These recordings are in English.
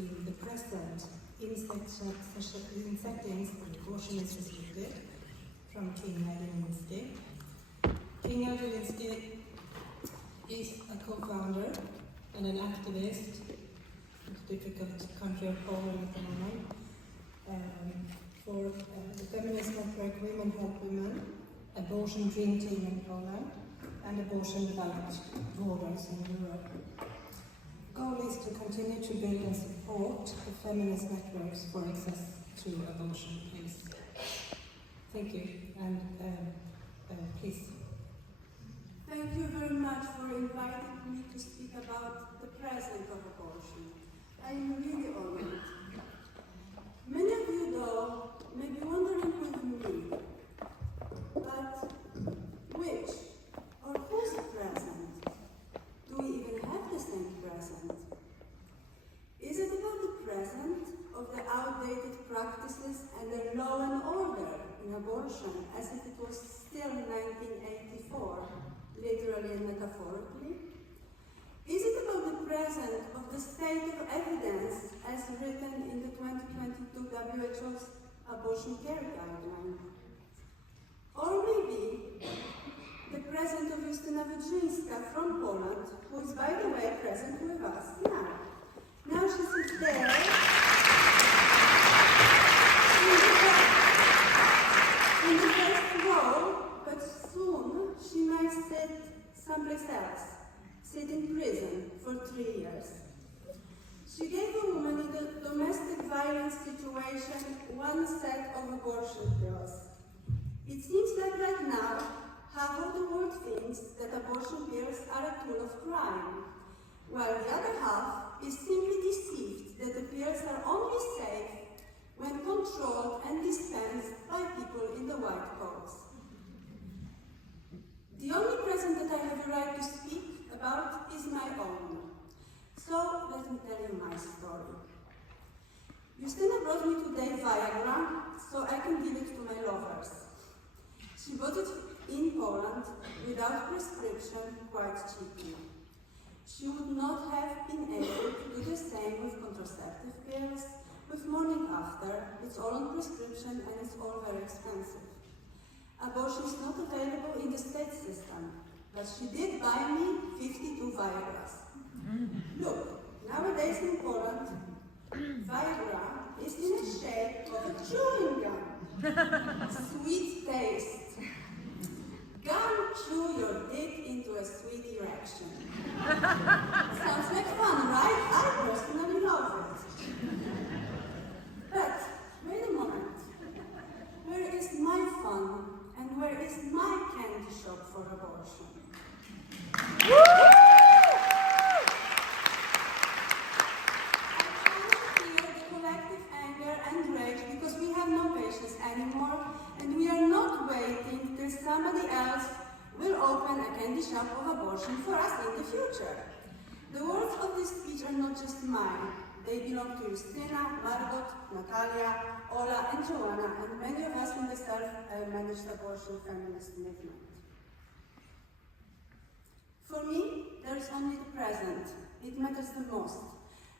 the present insect settings of abortion is restricted, from Kinga Jelińska. Kinga Jelińska is a co-founder and an activist in the difficult country of Poland at the moment for the feminist network Women Help Women, Aborcyjnego Dream Team in Poland, and Abortion Without Borders in Europe. The goal is to continue to build and support the feminist networks for access to abortion. Please. Thank you, and please. Thank you very much for inviting me to speak about the present of abortion. I am really honored. Many of you, though, may be wondering with me, but which or whose present? Do we even have the same present? Is it about the present of the outdated practices and the law and order in abortion as if it was still 1984, literally and metaphorically? Is it about the present of the state of evidence as written in the 2022 WHO's abortion care guideline? Or maybe the present of Jelinska from Poland, who is, by the way, present with us now. Now she sits there in the first row, but soon she might sit someplace else, sit in prison for 3 years. She gave a woman in the domestic violence situation one set of abortion pills. It seems like right now, half of the world thinks that abortion pills are a tool of crime, while the other half is simply deceived that the pills are only safe when controlled and dispensed by people in the white coats. The only present that I have a right to speak about is my own. So let me tell you my story. Justina brought me today Viagra, so I can give it to my lovers. She bought it in Poland without prescription, quite cheaply. She would not have been able to do the same with contraceptive pills, with morning after. It's all on prescription and it's all very expensive. Abortion is not available in the state system, but she did buy me 52 Viagras. Look, nowadays in Poland, Viagra is in the shape of a chewing gum. Sweet taste. Gum chew your dick into a sweet erection. Sounds like fun, right? I personally love it. But, wait a moment. Where is my fun and where is my candy shop for abortion? Because we have no patience anymore, and we are not waiting till somebody else will open a candy shop of abortion for us in the future. The words of this speech are not just mine. They belong to Justina, Margot, Natalia, Ola, and Joanna, and many of us in the self-managed abortion feminist movement. For me, there is only the present. It matters the most.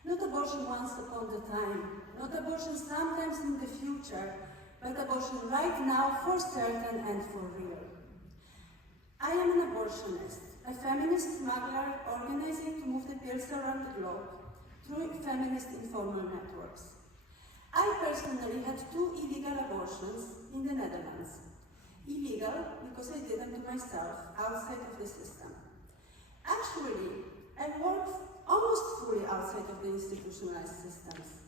Not abortion once upon a time, not abortion sometimes in the future, but abortion right now for certain and for real. I am an abortionist, a feminist smuggler organizing to move the pills around the globe through feminist informal networks. I personally had 2 illegal abortions in the Netherlands. Illegal because I did them to myself outside of the system. Actually, I worked almost fully outside of the institutionalized systems,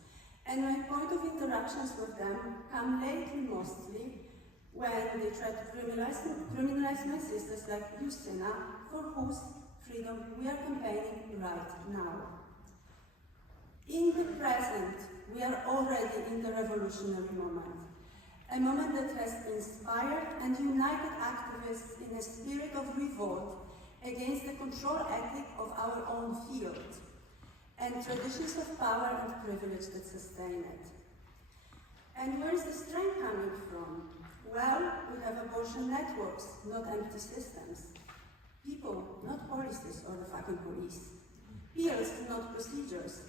and my point of interactions with them come lately mostly when they try to criminalize my sisters like Justina, for whose freedom we are campaigning right now. In the present, we are already in the revolutionary moment, a moment that has inspired and united activists in a spirit of revolt against the control ethic of our own field and traditions of power and privilege that sustain it. And where is the strength coming from? Well, we have abortion networks, not empty systems. People, not policies or the fucking police. Pills, not procedures.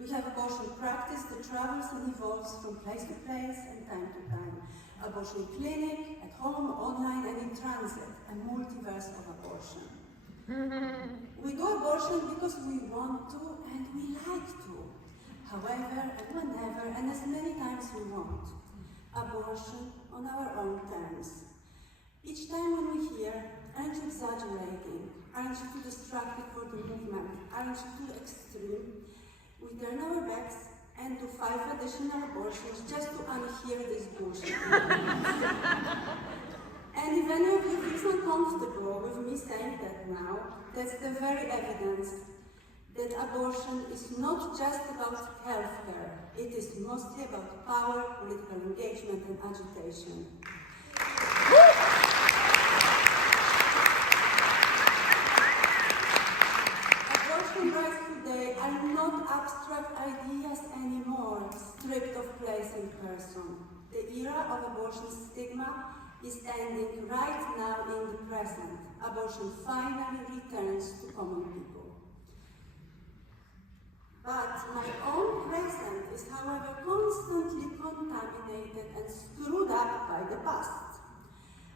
We have abortion practice that travels and evolves from place to place and time to time. Abortion clinic, at home, online, and in transit, a multiverse of abortion. We do abortion because we want to and we like to. However, and whenever, and as many times we want. Abortion on our own terms. Each time when we hear, aren't you exaggerating? Aren't you too distracted for the movement? Aren't you too extreme? We turn our backs and do 5 additional abortions just to unhear this bullshit. And if any of you feels uncomfortable with me saying that now, that's the very evidence that abortion is not just about healthcare. It is mostly about power, political engagement, and agitation. Abortion rights today are not abstract ideas anymore, stripped of place and person. The era of abortion stigma is ending right now in the present. Abortion finally returns to common people. But my own present is, however, constantly contaminated and screwed up by the past.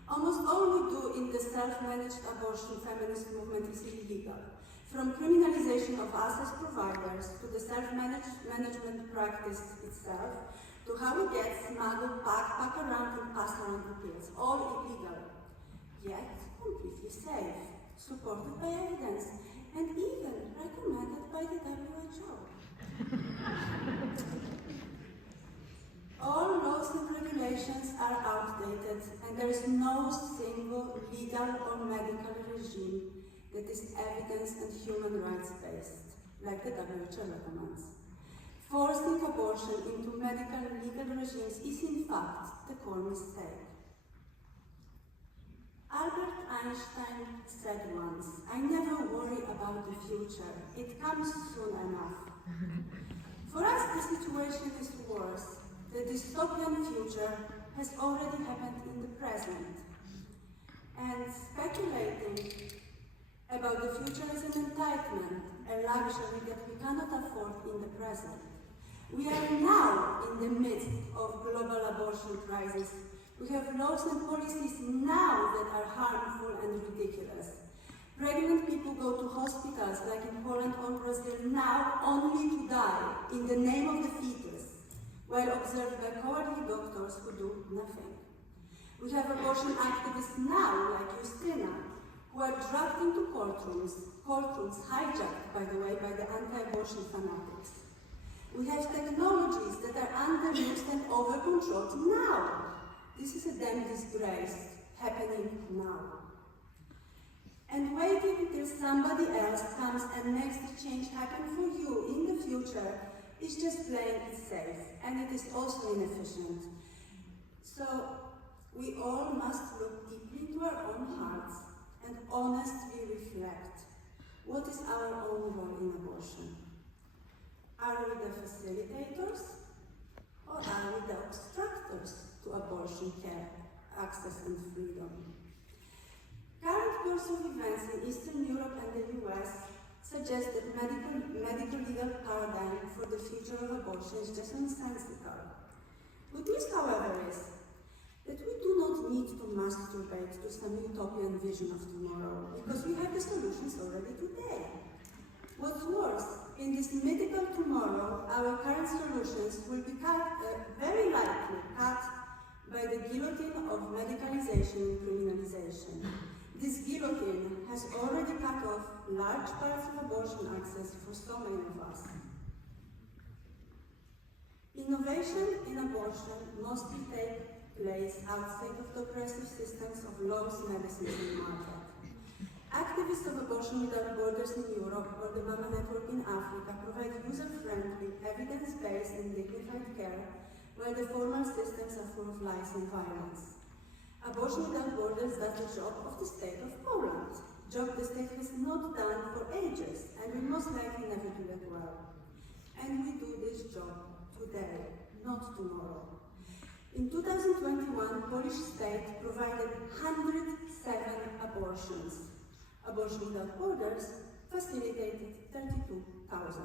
Almost all we do in the self-managed abortion feminist movement is illegal. From criminalization of us as providers, to the self-management practice itself, to how we get smuggled, pack around and pass around the pills. All illegal, yet completely safe, supported by evidence, and even recommended by the WHO. All laws and regulations are outdated, and there is no single legal or medical regime that is evidence and human rights based, like the WHO recommends. Forcing abortion into medical and legal regimes is in fact the core mistake. Albert Einstein said once, "I never worry about the future, it comes soon enough." For us, the situation is worse. The dystopian future has already happened in the present. And speculating about the future is an entitlement, a luxury that we cannot afford in the present. We are now in the midst of global abortion crisis. We have laws and policies now that are harmful and ridiculous. Pregnant people go to hospitals like in Poland or Brazil now only to die in the name of the fetus, while observed by cowardly doctors who do nothing. We have abortion activists now, like Justina, who are dragged into courtrooms hijacked, by the way, by the anti-abortion fanatics. We have technologies that are underused and over-controlled now. This is a damn disgrace happening now. And waiting until somebody else comes and makes the change happen for you in the future is just plain safe, and it is also inefficient. So we all must look deeply into our own hearts and honestly reflect, what is our own role in abortion? Are we the facilitators, or are we the obstructors to abortion care, access and freedom? Current course of events in Eastern Europe and the US suggest that medical legal paradigm for the future of abortion is just nonsensical. Good news, however, is that we do not need to masturbate to some utopian vision of tomorrow, because we have the solutions already today. What's worse, in this mythical tomorrow, our current solutions will be very likely cut by the guillotine of medicalization and criminalization. This guillotine has already cut off large parts of abortion access for so many of us. Innovation in abortion mostly take place outside of the oppressive systems of laws, medicines, and market. Activists of Abortion Without Borders in Europe or the Mama Network in Africa provide user-friendly, evidence-based, and dignified care, while the formal systems are full of lies and violence. Abortion Without Borders does the job of the state of Poland, a job the state has not done for ages, and will most likely never do that well. And we do this job today, not tomorrow. In 2021, Polish state provided 107 abortions. Abortion Without Borders facilitated 32,000.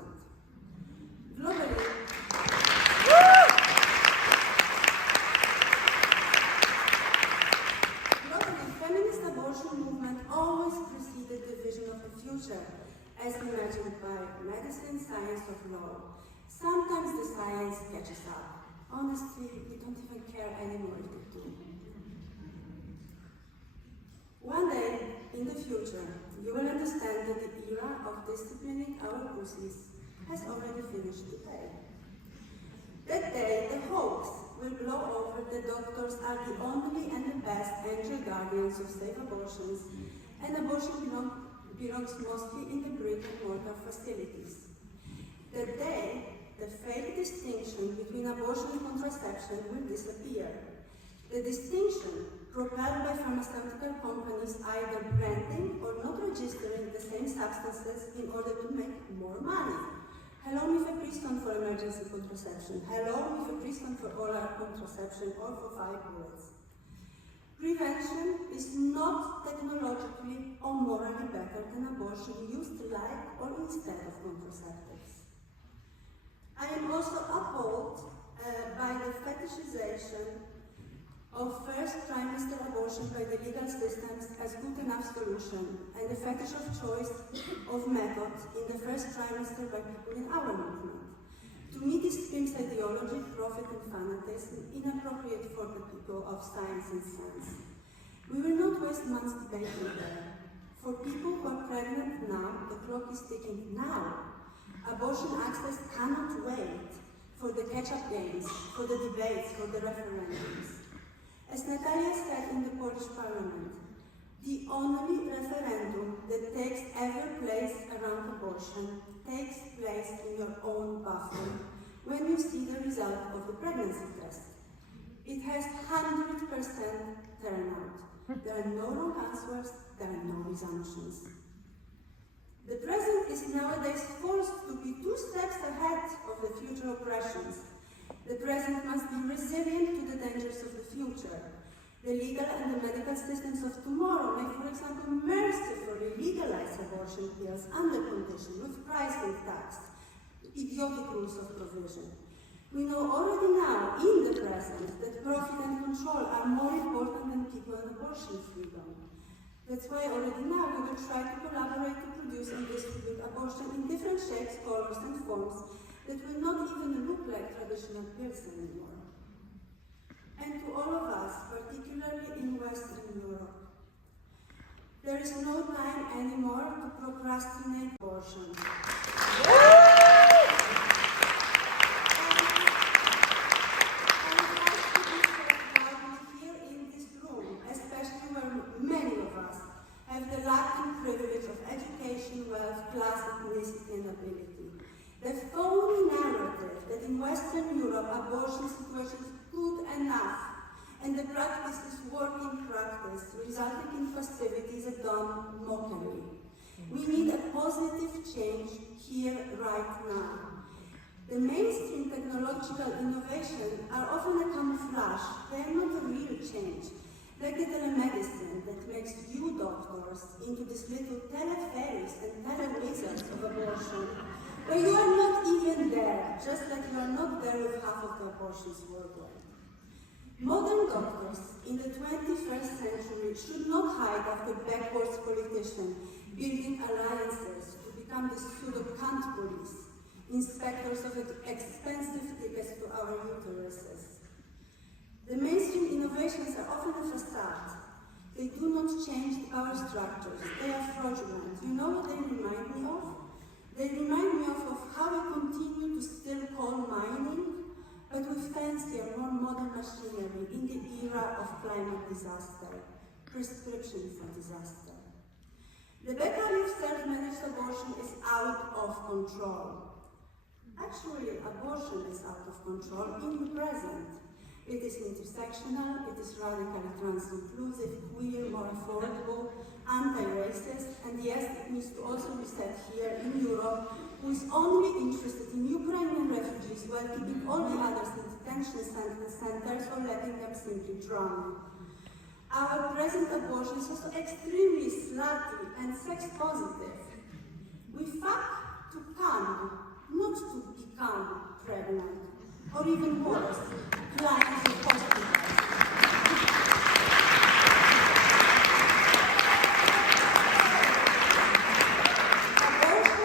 as imagined by medicine, science, or law. Sometimes the science catches up. Honestly, we don't even care anymore if it do. One day, in the future, you will understand that the era of disciplining our pussies has already finished today. That day, the hopes will blow over that doctors are the only and the best angel guardians of safe abortions, and abortion belongs mostly in the brick and mortar facilities. That day, the fake distinction between abortion and contraception will disappear. The distinction propelled by pharmaceutical companies either branding or not registering the same substances in order to make more money. Hello, mifepriston for emergency contraception. Hello, mifepriston for oral contraception or for 5 bullets. Prevention is not technologically or morally better than abortion used like or instead of contraceptives. I am also appalled by the fetishization of first trimester abortion by the legal systems as good enough solution, and the fetish of choice of method in the first trimester by people in our movement. To me, this screams ideology, profit, and fanatism, inappropriate for the people of science and sense. We will not waste months debating there. For people who are pregnant now, the clock is ticking now. Abortion access cannot wait for the catch-up games, for the debates, for the referendums. As Natalia said in the Polish Parliament, the only referendum that takes ever place around abortion takes place in your own bathroom when you see the result of the pregnancy test. It has 100% turnout. There are no wrong answers, there are no assumptions. The present is nowadays forced to be 2 steps ahead of the future oppressions. The present must be resilient to the dangers of the future. The legal and the medical systems of tomorrow may, for example, mercifully legalize abortion pills under condition with pricing tax, idiotic rules of provision. We know already now, in the present, that profit and control are more important than people and abortion freedom. That's why already now we will try to collaborate to produce and distribute abortion in different shapes, colors, and forms that will not even look like traditional pills anymore. And to all of us, particularly in Western Europe, there is no time anymore to procrastinate abortion. Here in this room, especially where many of us have the luck and privilege of education, wealth, class, ethnicity, and ability. The phony narrative that in Western Europe abortion situation is good enough and the practice is working practice, resulting in festivities a dumb mockery. We need a positive change here, right now. The mainstream technological innovations are often a camouflage. They are not a real change. Like the telemedicine that makes you doctors into these little telefairies and telewizards of abortion. But you are not even there, just like you are not there with half of the abortions worldwide. Modern doctors in the 21st century should not hide after backwards politicians building alliances to become the pseudo-cunt police, inspectors of expensive tickets to our uteruses. The mainstream innovations are often a facade. They do not change the power structures. They are fraudulent. You know what they remind me of? They remind me of how we continue to still coal mining, but with fancier, more modern machinery in the era of climate disaster, prescription for disaster. The bakery of self-managed abortion is out of control. Actually, abortion is out of control in the present. It is intersectional, it is radically trans-inclusive, queer, more affordable, anti-racist, and yes, it needs to also be said here in Europe, who is only interested in Ukrainian refugees while keeping all the others in detention centers or letting them simply drown. Our present abortion is also extremely slutty and sex-positive. We fuck to come, not to become pregnant, or even worse, lying in hospitals. Abortion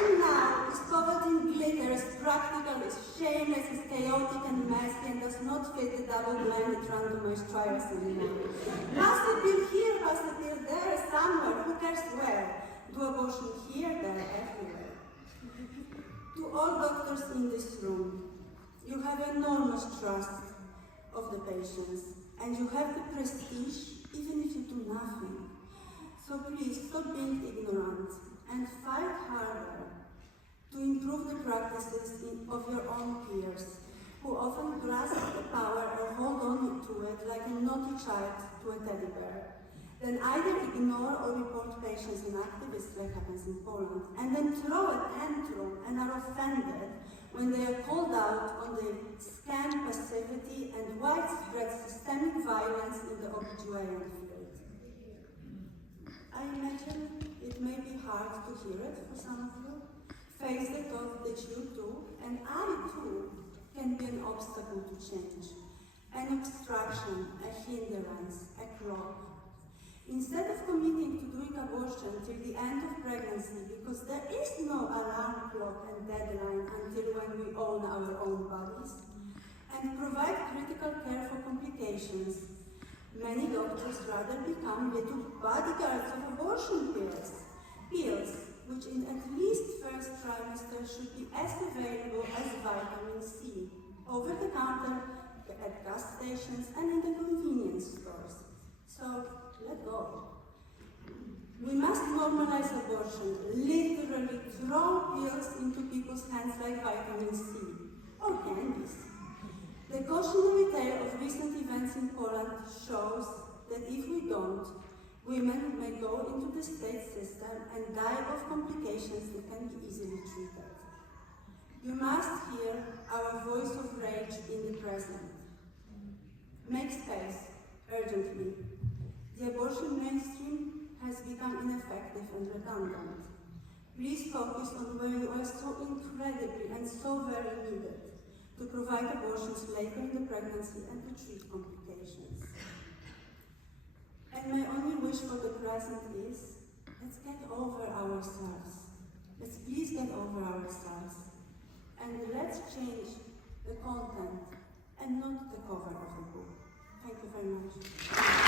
double-blinded randomized trials anymore. Must it be here, must it be there, somewhere, who cares where? Do abortion here, there, everywhere. To all doctors in this room, you have enormous trust of the patients, and you have the prestige even if you do nothing. So please stop being ignorant and fight harder to improve the practices of your own peers, who often grasp the power or hold on to it like a naughty child to a teddy bear. Then either ignore or report patients and activists like happens in Poland, and then throw a tantrum and are offended when they are called out on the scant passivity and widespread systemic violence in the OBGYN field. I imagine it may be hard to hear it for some of you. Face the thought that you too, and I too, can be an obstacle to change, an obstruction, a hindrance, a clog. Instead of committing to doing abortion till the end of pregnancy, because there is no alarm clock and deadline until when we own our own bodies, and provide critical care for complications, many doctors rather become little bodyguards of abortion pills, which in at least first trimester should be as available as vitamin C, over the counter at gas stations and in the convenience stores. So, let go. We must normalize abortion, literally throw pills into people's hands like vitamin C, or candies. The cautionary tale of recent events in Poland shows that if we don't, women may go into the state system and die of complications that can be easily treated. You must hear our voice of rage in the present. Make space, urgently. The abortion mainstream has become ineffective and redundant. Please focus on where you are so incredibly and so very needed to provide abortions later in the pregnancy and to treat complications. And my only wish for the present is, let's get over ourselves. Let's please get over ourselves. And let's change the content and not the cover of the book. Thank you very much.